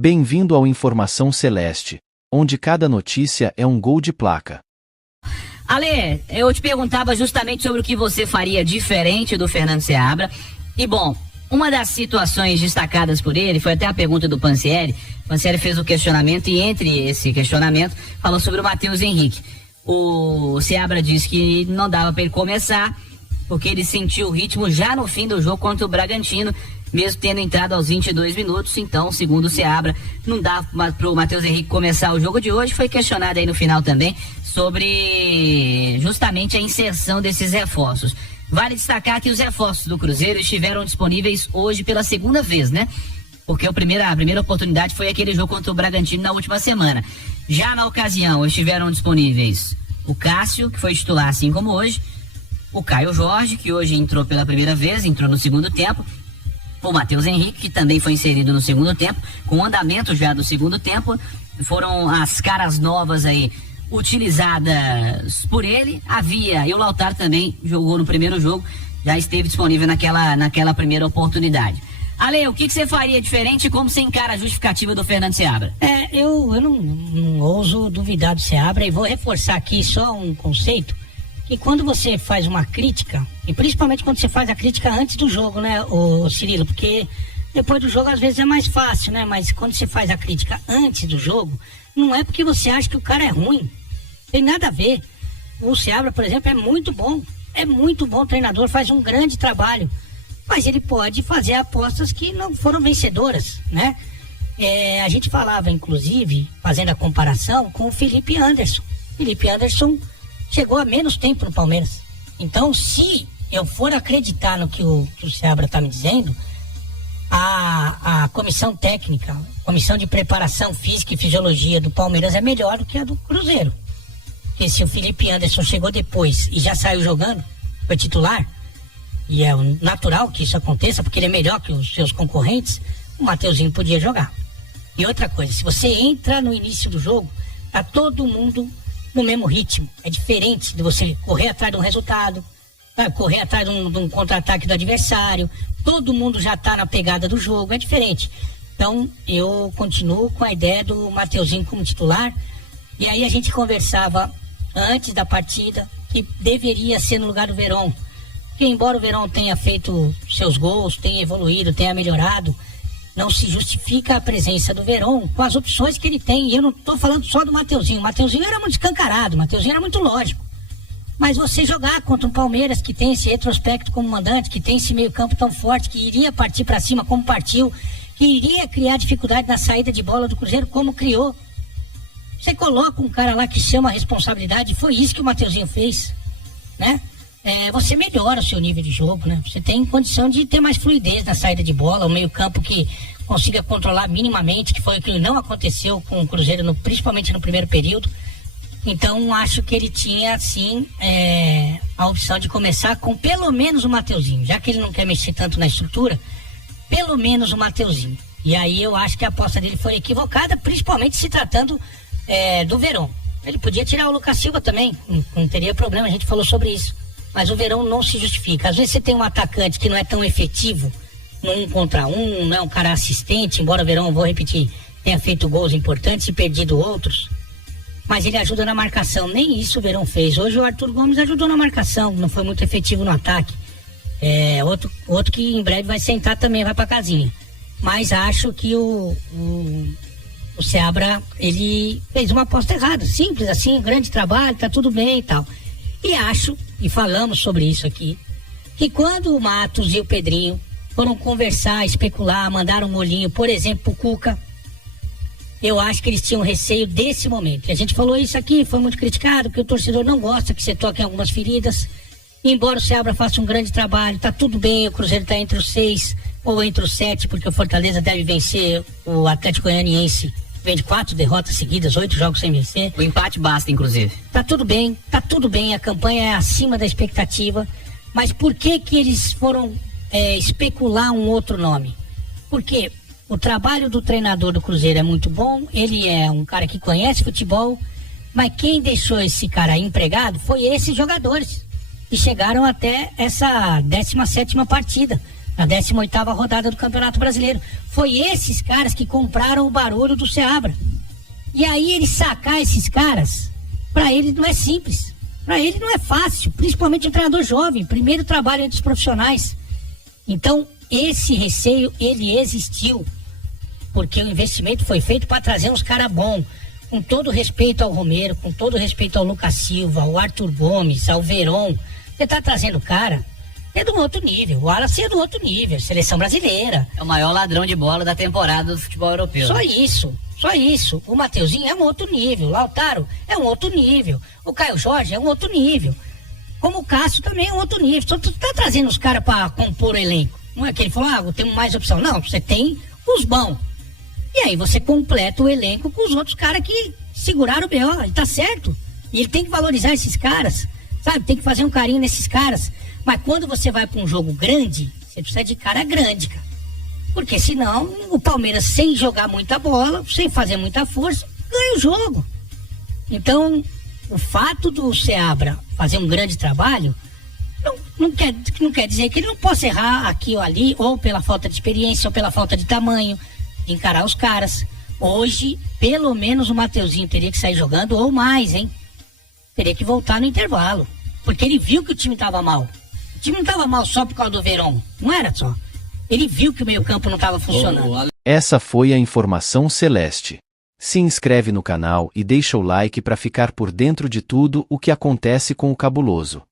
Bem-vindo ao Informação Celeste, onde cada notícia é um gol de placa. Ale, eu te perguntava justamente sobre o que você faria diferente do Fernando Seabra. E bom, uma das situações destacadas por ele foi até a pergunta do Pansieri. O Pansieri fez o questionamento e entre esse questionamento falou sobre o Matheus Henrique. O Seabra disse que não dava para ele começar porque ele sentiu o ritmo já no fim do jogo contra o Bragantino, mesmo tendo entrado aos 22 minutos. Então, segundo o Seabra, não dava para o Matheus Henrique começar o jogo de hoje. Foi questionado aí no final também sobre justamente a inserção desses reforços. Vale destacar que os reforços do Cruzeiro estiveram disponíveis hoje pela segunda vez, né? Porque a primeira oportunidade foi aquele jogo contra o Bragantino na última semana. Já na ocasião estiveram disponíveis o Cássio, que foi titular assim como hoje, o Caio Jorge, que hoje entrou pela primeira vez, entrou no segundo tempo, o Matheus Henrique, que também foi inserido no segundo tempo, com o andamento já do segundo tempo. Foram as caras novas aí utilizadas por ele. E o Lautaro também jogou no primeiro jogo, já esteve disponível naquela primeira oportunidade. Ale, o que você faria diferente e como você encara a justificativa do Fernando Seabra? Eu não ouso duvidar do Seabra e vou reforçar aqui só um conceito, que quando você faz uma crítica, e principalmente quando você faz a crítica antes do jogo, né, o Cirilo, porque depois do jogo às vezes é mais fácil, né, mas quando você faz a crítica antes do jogo, não é porque você acha que o cara é ruim, tem nada a ver. O Seabra, por exemplo, é muito bom treinador, faz um grande trabalho, mas ele pode fazer apostas que não foram vencedoras, né? A gente falava, inclusive, fazendo a comparação com o Felipe Anderson. Felipe Anderson chegou há menos tempo no Palmeiras. Então, se eu for acreditar no que o Seabra está me dizendo, a comissão técnica, comissão de preparação física e fisiologia do Palmeiras é melhor do que a do Cruzeiro. Porque se o Felipe Anderson chegou depois e já saiu jogando, foi titular, e é natural que isso aconteça, porque ele é melhor que os seus concorrentes, o Mateuzinho podia jogar. E outra coisa, se você entra no início do jogo, tá todo mundo no mesmo ritmo. É diferente de você correr atrás de um resultado, correr atrás de um contra-ataque do adversário. Todo mundo já tá na pegada do jogo, é diferente. Então, eu continuo com a ideia do Mateuzinho como titular. E aí a gente conversava antes da partida que deveria ser no lugar do Verón. Porque embora o Verón tenha feito seus gols, tenha evoluído, tenha melhorado, não se justifica a presença do Verón com as opções que ele tem. E eu não estou falando só do Mateuzinho. O Mateuzinho era muito escancarado, o Mateuzinho era muito lógico. Mas você jogar contra um Palmeiras que tem esse retrospecto como mandante, que tem esse meio campo tão forte, que iria partir para cima como partiu, que iria criar dificuldade na saída de bola do Cruzeiro como criou. Você coloca um cara lá que chama a responsabilidade, foi isso que o Mateuzinho fez, né? Você melhora o seu nível de jogo, né? Você tem condição de ter mais fluidez na saída de bola, o meio campo que consiga controlar minimamente, que foi o que não aconteceu com o Cruzeiro, principalmente no primeiro período. Então, acho que ele tinha, sim, a opção de começar com pelo menos o Mateuzinho. Já que ele não quer mexer tanto na estrutura, pelo menos o Mateuzinho. E aí eu acho que a aposta dele foi equivocada, principalmente se tratando do Verón. Ele podia tirar o Lucas Silva também, não teria problema, a gente falou sobre isso. Mas o Verón não se justifica. Às vezes você tem um atacante que não é tão efetivo no 1 contra 1, não é um cara assistente, embora o Verón, vou repetir, tenha feito gols importantes e perdido outros, mas ele ajuda na marcação. Nem isso o Verón fez. Hoje o Arthur Gomes ajudou na marcação, não foi muito efetivo no ataque. Outro que em breve vai sentar também, vai pra casinha. Mas acho que o Seabra, ele fez uma aposta errada, simples assim, grande trabalho, tá tudo bem e tal. E acho, e falamos sobre isso aqui, que quando o Matos e o Pedrinho foram conversar, especular, mandaram um molhinho, por exemplo, pro Cuca, eu acho que eles tinham receio desse momento. E a gente falou isso aqui, foi muito criticado, porque o torcedor não gosta que você toque em algumas feridas. E embora o Seabra faça um grande trabalho, tá tudo bem, o Cruzeiro tá entre os 6 ou entre os 7, porque o Fortaleza deve vencer o Atlético Goianiense. Vem de 4 derrotas seguidas, 8 jogos sem vencer. O empate basta, inclusive. Tá tudo bem, a campanha é acima da expectativa. Mas por que eles foram especular um outro nome? Porque o trabalho do treinador do Cruzeiro é muito bom, ele é um cara que conhece futebol, mas quem deixou esse cara empregado foi esses jogadores, que chegaram até essa 17ª partida. Na 18ª rodada do Campeonato Brasileiro. Foi esses caras que compraram o barulho do Seabra. E aí ele sacar esses caras, para ele não é simples. Para ele não é fácil, principalmente um treinador jovem, primeiro trabalho entre os profissionais. Então, esse receio, ele existiu, porque o investimento foi feito para trazer uns caras bons, com todo respeito ao Romero, com todo respeito ao Lucas Silva, ao Arthur Gomes, ao Veron. Você tá trazendo cara, é do outro nível, o Wallace é do outro nível, seleção brasileira. É o maior ladrão de bola da temporada do futebol europeu. Só isso. O Mateuzinho é um outro nível, o Lautaro é um outro nível, o Caio Jorge é um outro nível, como o Cássio também é um outro nível. Só tu tá trazendo os caras para compor o elenco. Não é que ele falou, temos mais opção. Não, você tem os bons. E aí você completa o elenco com os outros caras que seguraram o B.O. Ele tá certo. E ele tem que valorizar esses caras, sabe? Tem que fazer um carinho nesses caras. Mas quando você vai para um jogo grande, você precisa de cara grande, cara. Porque senão o Palmeiras, sem jogar muita bola, sem fazer muita força, ganha o jogo. Então, o fato do Seabra fazer um grande trabalho não quer dizer que ele não possa errar aqui ou ali, ou pela falta de experiência, ou pela falta de tamanho, de encarar os caras. Hoje, pelo menos o Mateuzinho teria que sair jogando, ou mais, hein? Teria que voltar no intervalo. Porque ele viu que o time estava mal. O time não estava mal só por causa do Veron. Não era só. Ele viu que o meio-campo não estava funcionando. Essa foi a informação celeste. Se inscreve no canal e deixa o like para ficar por dentro de tudo o que acontece com o Cabuloso.